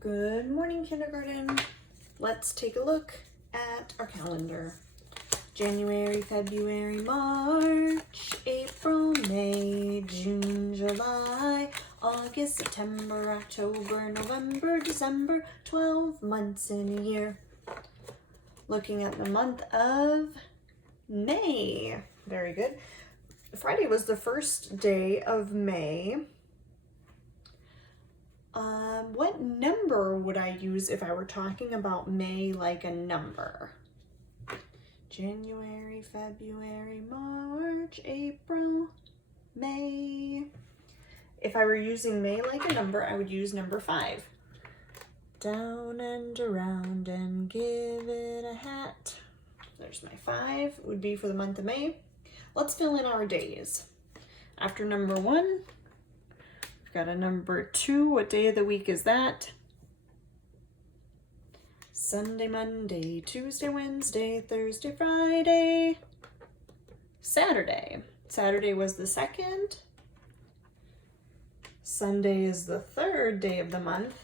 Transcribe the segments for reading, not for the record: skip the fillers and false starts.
Good morning, kindergarten. Let's take a look at our calendar. January, February, March, April, May, June, July, August, September, October, November, December, 12 months in a year. Looking at the month of May. Very good. Friday was the first day of May. What number would I use if I were talking about May like a number? January, February, March, April, May. If I were using May like a number, I would use number 5. Down and around and give it a hat. There's my 5, would be for the month of May. Let's fill in our days. After number 1, got a number 2. What day of the week is that? Sunday, Monday, Tuesday, Wednesday, Thursday, Friday, Saturday. Saturday was the 2nd. Sunday is the 3rd day of the month.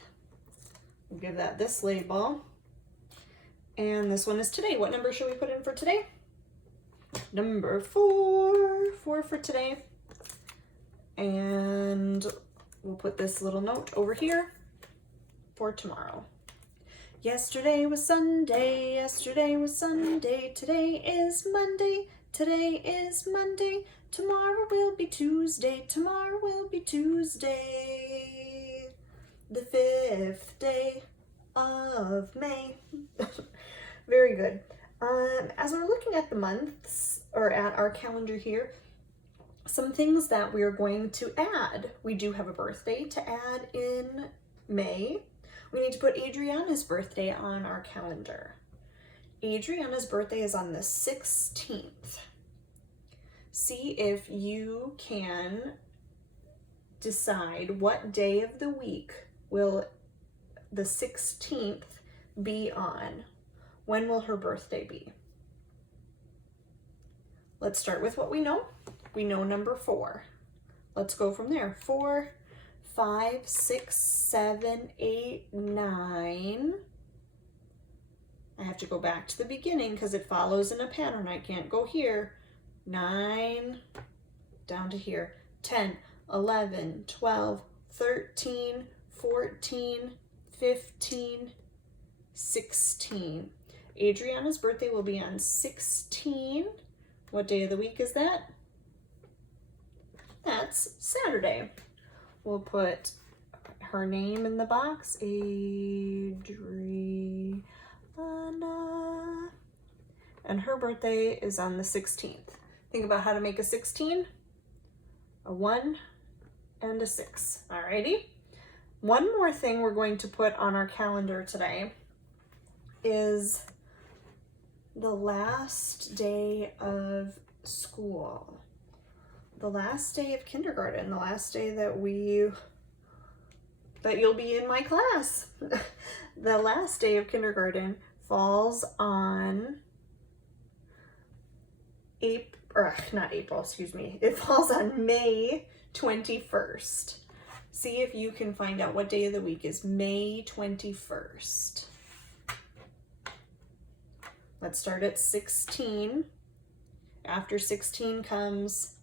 We'll give that this label. And this one is today. What number should we put in for today? Number 4. 4 for today. And we'll put this little note over here for tomorrow. Yesterday was Sunday, yesterday was Sunday, today is Monday, today is Monday, tomorrow will be Tuesday, tomorrow will be Tuesday, the 5th day of May. Very good. As we're looking at the months, or at our calendar here, some things that we're going to add. We do have a birthday to add in May. We need to put Adriana's birthday on our calendar. Adriana's birthday is on the 16th. See if you can decide what day of the week will the 16th be on. When will her birthday be? Let's start with what we know. We know number 4. Let's go from there. 4, 5, 6, 7, 8, 9. I have to go back to the beginning because it follows in a pattern. I can't go here. 9, down to here. 10, 11, 12, 13, 14, 15, 16. Adriana's birthday will be on 16. What day of the week is that? That's Saturday. We'll put her name in the box, Adriana, and her birthday is on the 16th. Think about how to make a 16, a 1, and a 6. Alrighty. One more thing we're going to put on our calendar today is the last day of school. The last day of kindergarten, the last day that you'll be in my class. The last day of kindergarten falls on it falls on May 21st. See if you can find out what day of the week is May 21st. Let's start at 16. After 16 comes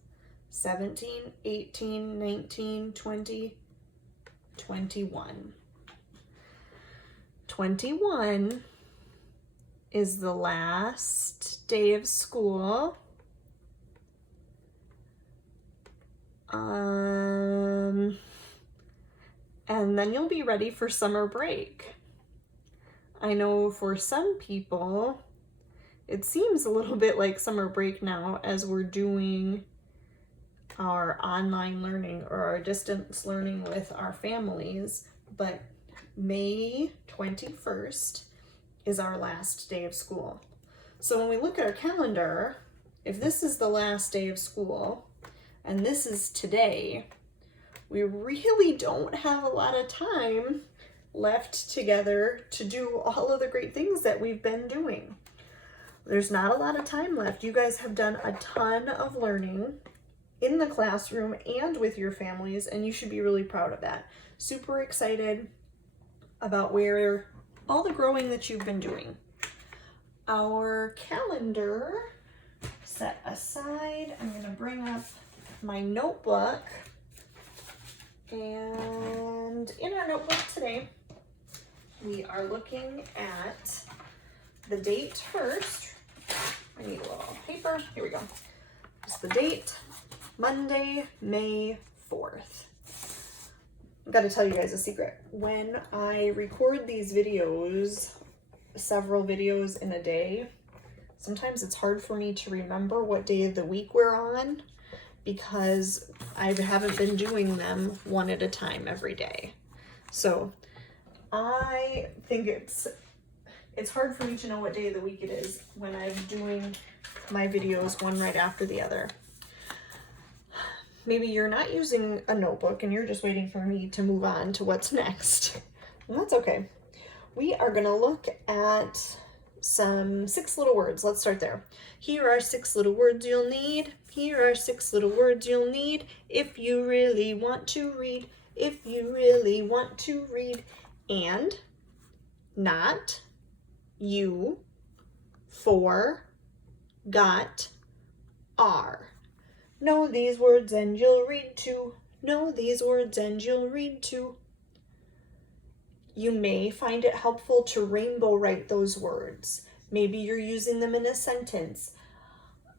17, 18, 19, 20, 21. 21 is the last day of school. And then you'll be ready for summer break. I know for some people, it seems a little bit like summer break now as we're doing our online learning or our distance learning with our families, but May 21st is our last day of school. So when we look at our calendar, if this is the last day of school and this is today, we really don't have a lot of time left together to do all of the great things that we've been doing. There's not a lot of time left. You guys have done a ton of learning in the classroom and with your families, and you should be really proud of that. Super excited about where all the growing that you've been doing. Our calendar set aside. I'm gonna bring up my notebook, and in our notebook today, we are looking at the date first. I need a little paper. Here we go. Just the date, Monday, May 4th. I've got to tell you guys a secret. When I record these videos, several videos in a day, sometimes it's hard for me to remember what day of the week we're on because I haven't been doing them one at a time every day. So I think it's hard for me to know what day of the week it is when I'm doing my videos one right after the other. Maybe you're not using a notebook and you're just waiting for me to move on to what's next. And that's okay. We are gonna look at some 6 little words. Let's start there. Here are 6 little words you'll need. Here are 6 little words you'll need if you really want to read. If you really want to read. And, not, you, for, got, are. Know these words and you'll read too. Know these words and you'll read too. You may find it helpful to rainbow write those words. Maybe you're using them in a sentence.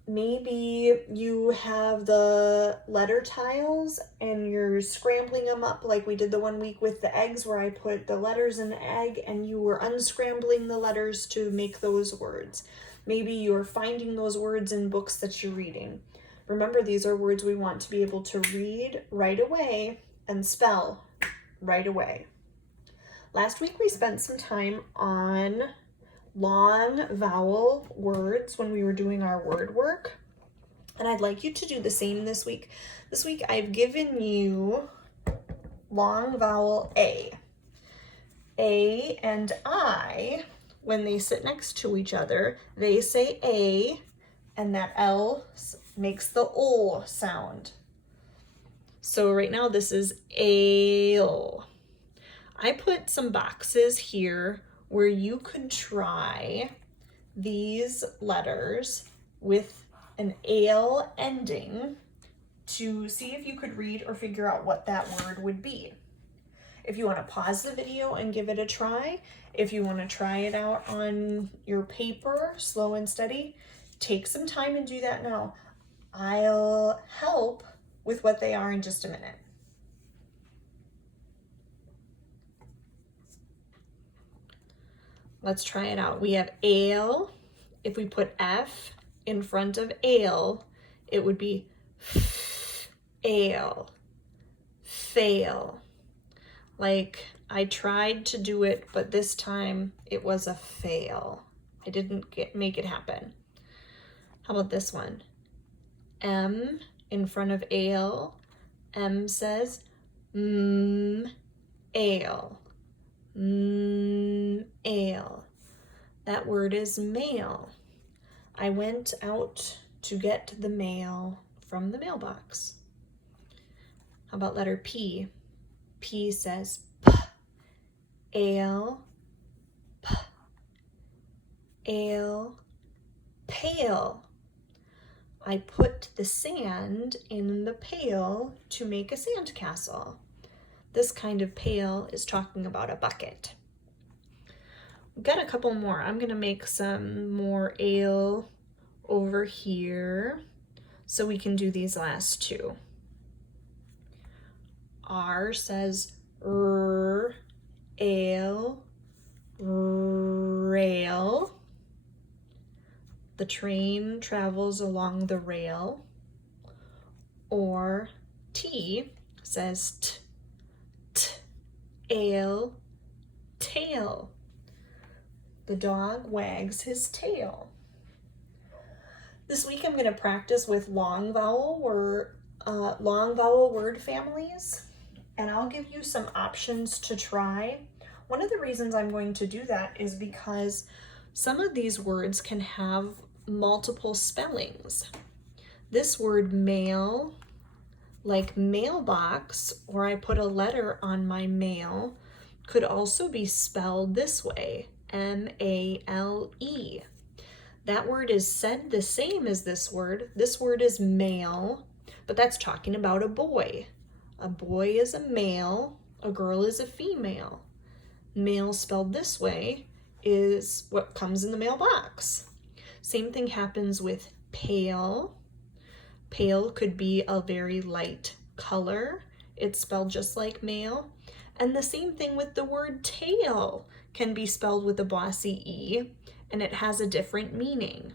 Maybe you have the letter tiles and you're scrambling them up like we did the one week with the eggs where I put the letters in the egg and you were unscrambling the letters to make those words. Maybe you're finding those words in books that you're reading. Remember, these are words we want to be able to read right away and spell right away. Last week we spent some time on long vowel words when we were doing our word work, and I'd like you to do the same this week. This week I've given you long vowel A. A and I, when they sit next to each other, they say A, and that L makes the O sound. So right now this is ale. I put some boxes here where you could try these letters with an ale ending to see if you could read or figure out what that word would be. If you want to pause the video and give it a try, if you want to try it out on your paper, slow and steady, take some time and do that now. I'll help with what they are in just a minute. Let's try it out. We have ale. If we put F in front of ale, it would be ale, fail. Like I tried to do it, but this time it was a fail. I didn't make it happen. How about this one? M in front of ale. M says ale. Ale. That word is mail. I went out to get the mail from the mailbox. How about letter P? P says p. Ale. P. Ale. Pail. I put the sand in the pail to make a sand castle. This kind of pail is talking about a bucket. We've got a couple more. I'm gonna make some more ale over here so we can do these last 2. R says ale, rail. The train travels along the rail. Or T says ale, tail. The dog wags his tail. This week I'm going to practice with long vowel word families, and I'll give you some options to try. One of the reasons I'm going to do that is because some of these words can have multiple spellings. This word mail, like mailbox, or I put a letter on my mail, could also be spelled this way, M-A-L-E. That word is said the same as this word. This word is male, but that's talking about a boy. A boy is a male, a girl is a female. Male spelled this way is what comes in the mailbox. Same thing happens with pale. Pale could be a very light color. It's spelled just like male. And the same thing with the word tail, can be spelled with a bossy E, and it has a different meaning.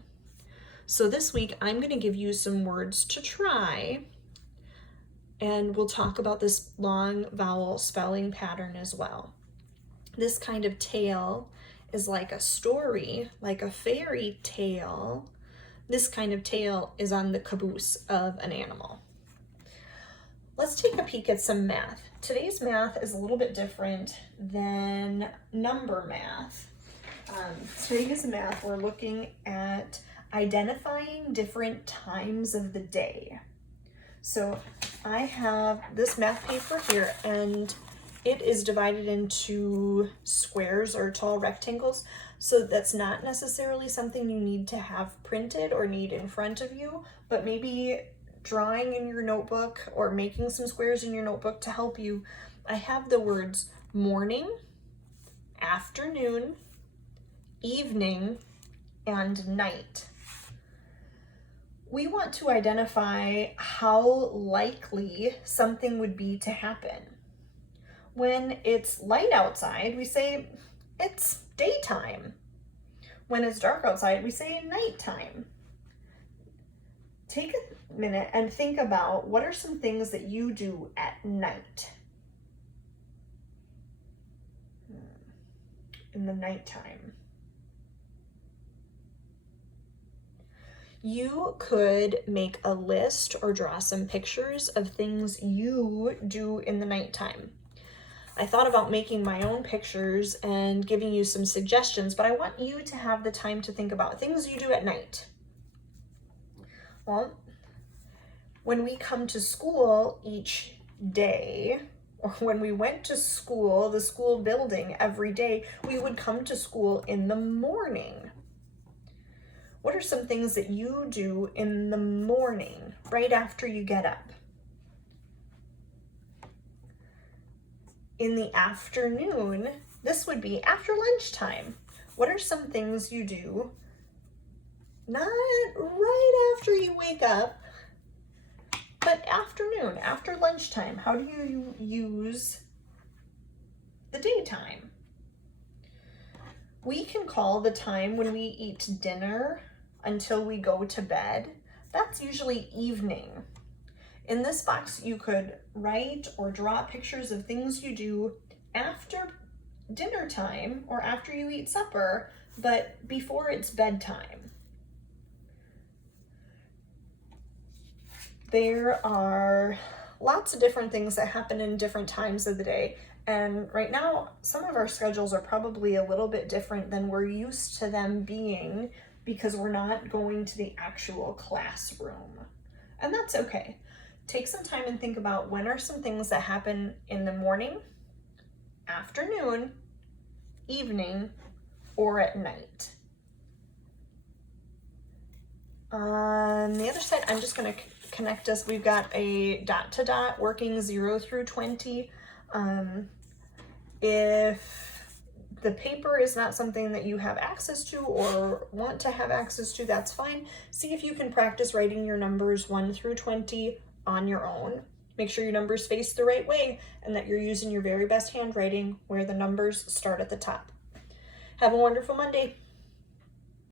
So this week I'm going to give you some words to try, and we'll talk about this long vowel spelling pattern as well. This kind of tale is like a story, like a fairy tale. This kind of tale is on the caboose of an animal. Let's take a peek at some math. Today's math is a little bit different than number math. Today's math, we're looking at identifying different times of the day. So I have this math paper here, and it is divided into squares or tall rectangles. So that's not necessarily something you need to have printed or need in front of you, but maybe drawing in your notebook or making some squares in your notebook to help you. I have the words morning, afternoon, evening, and night. We want to identify how likely something would be to happen. When it's light outside, we say it's daytime. When it's dark outside, we say nighttime. Take a minute and think about what are some things that you do at night. In the nighttime. You could make a list or draw some pictures of things you do in the nighttime. I thought about making my own pictures and giving you some suggestions, but I want you to have the time to think about things you do at night. Well, when we come to school each day, or when we went to school, the school building every day, we would come to school in the morning. What are some things that you do in the morning, right after you get up? In the afternoon, this would be after lunchtime. What are some things you do, not right after you wake up, but afternoon, after lunchtime? How do you use the daytime? We can call the time when we eat dinner until we go to bed. That's usually evening. In this box, you could write or draw pictures of things you do after dinner time or after you eat supper, but before it's bedtime. There are lots of different things that happen in different times of the day. And right now, some of our schedules are probably a little bit different than we're used to them being because we're not going to the actual classroom. And that's okay. Take some time and think about when are some things that happen in the morning, afternoon, evening, or at night. On the other side, I'm just going to connect us. We've got a dot to dot working 0 through 20. If the paper is not something that you have access to or want to have access to, that's fine. See if you can practice writing your numbers 1 through 20 on your own. Make sure your numbers face the right way and that you're using your very best handwriting where the numbers start at the top. Have a wonderful Monday.